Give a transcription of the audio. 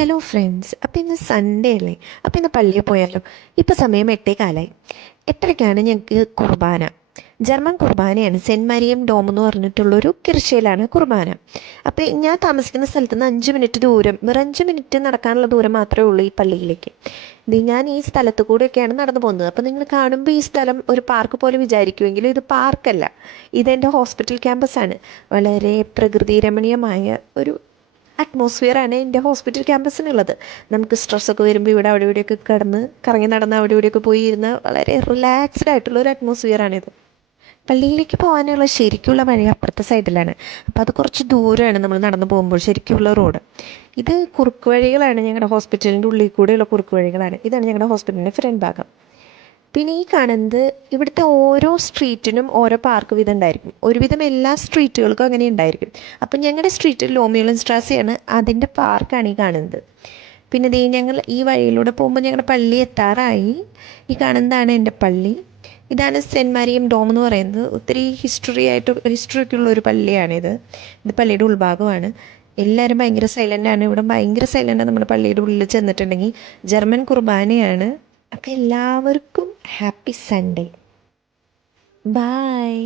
Hello friends, അപ്പോൾ ഇന്ന് Sunday അല്ലേ? അപ്പോൾ ഇന്ന് പള്ളിയിൽ പോയാലോ? ഇപ്പോൾ സമയം 8:15. എട്ടരയ്ക്കാണ് ഞങ്ങൾക്ക് കുർബാന. ജർമ്മൻ കുർബാനയാണ്. സെൻറ്റ് മരിയം ഡോം എന്ന് പറഞ്ഞിട്ടുള്ളൊരു കിർച്ചയിലാണ് കുർബാന. അപ്പോൾ ഞാൻ താമസിക്കുന്ന സ്ഥലത്ത് നിന്ന് 5 മിനിറ്റ് ദൂരം, വെറും 5 മിനിറ്റ് നടക്കാനുള്ള ദൂരം മാത്രമേ ഉള്ളൂ ഈ പള്ളിയിലേക്ക്. ഞാൻ ഈ സ്ഥലത്ത് കൂടെയൊക്കെയാണ് നടന്നു പോകുന്നത്. അപ്പോൾ നിങ്ങൾ കാണുമ്പോൾ ഈ സ്ഥലം ഒരു പാർക്ക് പോലെ വിചാരിക്കുമെങ്കിലും ഇത് പാർക്കല്ല. ഇതെൻ്റെ ഹോസ്പിറ്റൽ ക്യാമ്പസാണ്. വളരെ പ്രകൃതി രമണീയമായ ഒരു അറ്റ്മോസ്ഫിയറാണ് എൻ്റെ ഹോസ്പിറ്റൽ ക്യാമ്പസിനുള്ളത്. നമുക്ക് സ്ട്രെസ്സൊക്കെ വരുമ്പോൾ ഇവിടെ അവിടെ ഇവിടെയൊക്കെ കിടന്ന് കറങ്ങി നടന്ന് അവിടെ ഇവിടെയൊക്കെ പോയി ഇരുന്ന് വളരെ റിലാക്സ്ഡ് ആയിട്ടുള്ള ഒരു അറ്റ്മോസ്ഫിയറാണിത്. പള്ളിയിലേക്ക് പോകാനുള്ള ശരിക്കുള്ള വഴി അപ്പുറത്തെ സൈഡിലാണ്. അപ്പോൾ അത് കുറച്ച് ദൂരമാണ് നമ്മൾ നടന്നു പോകുമ്പോൾ ശരിക്കുള്ള റോഡ്. ഇത് കുറുക്ക് വഴികളാണ്, ഞങ്ങളുടെ ഹോസ്പിറ്റലിൻ്റെ ഉള്ളിൽ കൂടെയുള്ള കുറുക്ക് വഴികളാണ്. ഇതാണ് ഞങ്ങളുടെ ഹോസ്പിറ്റലിൻ്റെ ഫ്രണ്ട് ഭാഗം. പിന്നെ ഈ കാണുന്നത് ഇവിടുത്തെ ഓരോ സ്ട്രീറ്റിനും ഓരോ പാർക്ക് വീതം ഉണ്ടായിരിക്കും. ഒരുവിധം എല്ലാ സ്ട്രീറ്റുകൾക്കും അങ്ങനെ ഉണ്ടായിരിക്കും. അപ്പം ഞങ്ങളുടെ സ്ട്രീറ്റിൽ ലോമിയോലൻ സ്ട്രാസയാണ്, അതിൻ്റെ പാർക്കാണ് ഈ കാണുന്നത്. പിന്നെ ഞങ്ങൾ ഈ വഴിയിലൂടെ പോകുമ്പോൾ ഞങ്ങളുടെ പള്ളി എത്താറായി. ഈ കാണുന്നതാണ് എൻ്റെ പള്ളി. ഇതാണ് സെൻറ്റ് മരിയം ഡോം എന്ന് പറയുന്നത്. ഒത്തിരി ഹിസ്റ്ററിയൊക്കെ ഉള്ള ഒരു പള്ളിയാണിത്. ഇത് പള്ളിയുടെ ഉൾഭാഗമാണ്. എല്ലാവരും ഭയങ്കര സൈലൻ്റാണ്. ഇവിടെ ഭയങ്കര സൈലൻ്റാണ്. നമ്മുടെ പള്ളിയുടെ ഉള്ളിൽ ചെന്നിട്ടുണ്ടെങ്കിൽ ജർമ്മൻ കുർബാനയാണ്. അപ്പോൾ എല്ലാവർക്കും ഹാപ്പി സൺഡേ. ബായ്.